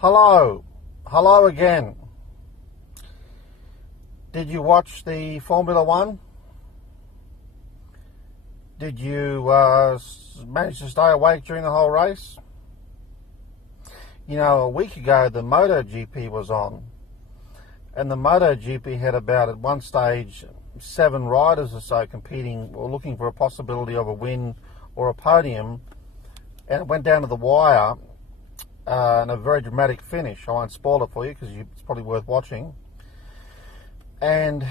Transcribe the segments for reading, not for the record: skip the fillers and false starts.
Hello. Hello again. Did you watch the Formula One? Did you manage to stay awake during the whole race? You know, a week ago the MotoGP was on, and the MotoGP had about, at one stage, 7 riders or so competing or looking for a possibility of a win or a podium, and it went down to the wire in a very dramatic finish. I won't spoil it for you because it's probably worth watching. And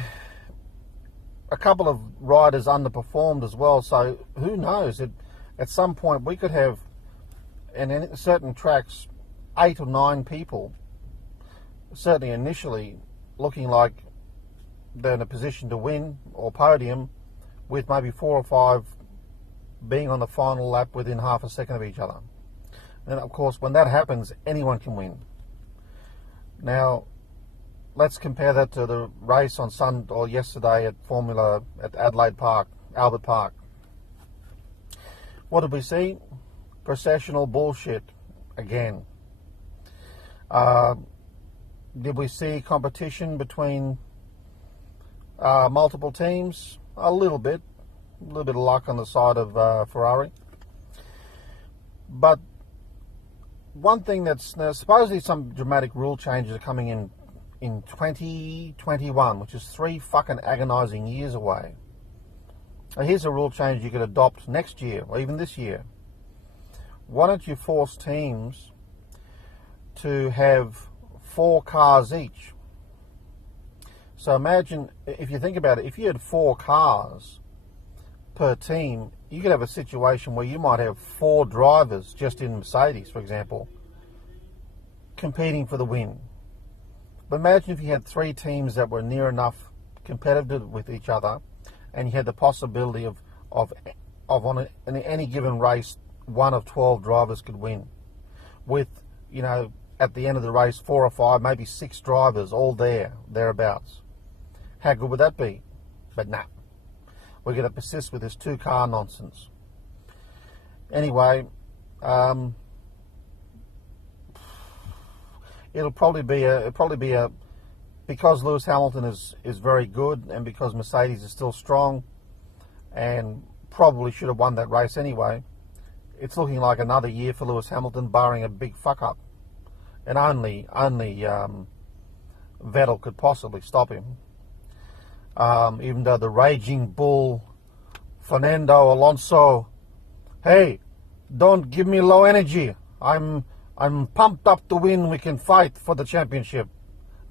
a couple of riders underperformed as well, so who knows? At some point we could have, in certain tracks, 8 or 9 people, certainly initially, looking like they're in a position to win or podium, with maybe 4 or 5 being on the final lap within half a second of each other. And of course, when that happens, anyone can win. Now, let's compare that to the race on yesterday at Adelaide Park, Albert Park. What did we see? Processional bullshit again. Did we see competition between multiple teams? A little bit of luck on the side of Ferrari. But one thing that's supposedly some dramatic rule changes are coming in 2021, which is 3 fucking agonizing years away. Now here's a rule change you could adopt next year or even this year. Why don't you force teams to have 4 cars each? So imagine, if you think about it, if you had 4 cars per team, you could have a situation where you might have 4 drivers just in Mercedes, for example, competing for the win. But imagine if you had 3 teams that were near enough competitive with each other, and you had the possibility of in any given race, 1 of 12 drivers could win, with, you know, at the end of the race, 4 or 5, maybe 6 drivers all thereabouts. How good would that be? But nah. We're going to persist with this 2-car nonsense. Anyway, it'll probably be a because Lewis Hamilton is very good, and because Mercedes is still strong and probably should have won that race anyway. It's looking like another year for Lewis Hamilton, barring a big fuck up, and only Vettel could possibly stop him. Even though the raging bull Fernando Alonso, hey, don't give me low energy. I'm pumped up to win. We can fight for the championship.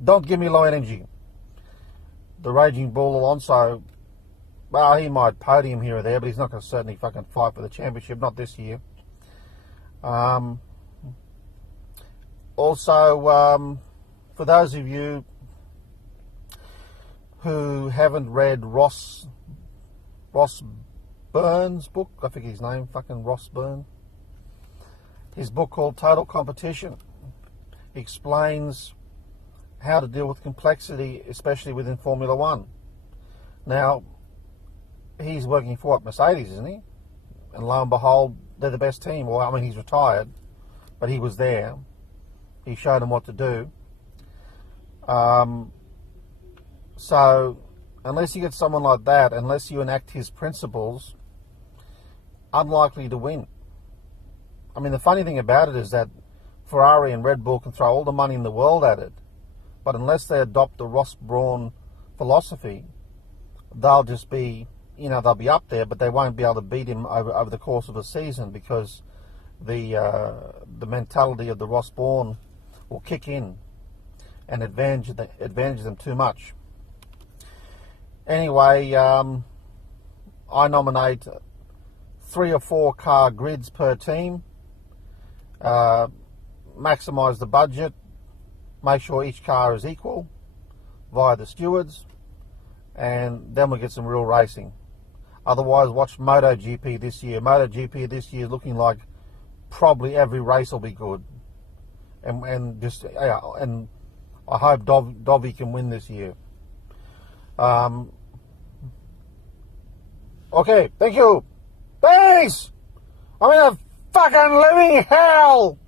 Don't give me low energy. The raging bull Alonso, well, he might podium here or there, but he's not going to certainly fucking fight for the championship. Not this year. Also, for those of you who haven't read Ross Byrne's book, I think his name, fucking Ross Byrne, his book called Total Competition explains how to deal with complexity, especially within Formula One. Now, he's working for Mercedes, isn't he? And lo and behold, they're the best team. Well, I mean, he's retired, but he was there. He showed them what to do. So, unless you get someone like that, unless you enact his principles, unlikely to win. I mean, the funny thing about it is that Ferrari and Red Bull can throw all the money in the world at it, but unless they adopt the Ross Brawn philosophy, they'll just be, you know, they'll be up there, but they won't be able to beat him over the course of a season, because the mentality of the Ross Brawn will kick in and advantage them too much. Anyway, I nominate 3 or 4 car grids per team. Maximise the budget. Make sure each car is equal via the stewards, and then we get some real racing. Otherwise, watch MotoGP this year. MotoGP this year is looking like probably every race will be good, and I hope Dovi can win this year. Okay, thank you. Thanks! I'm in a fucking living hell!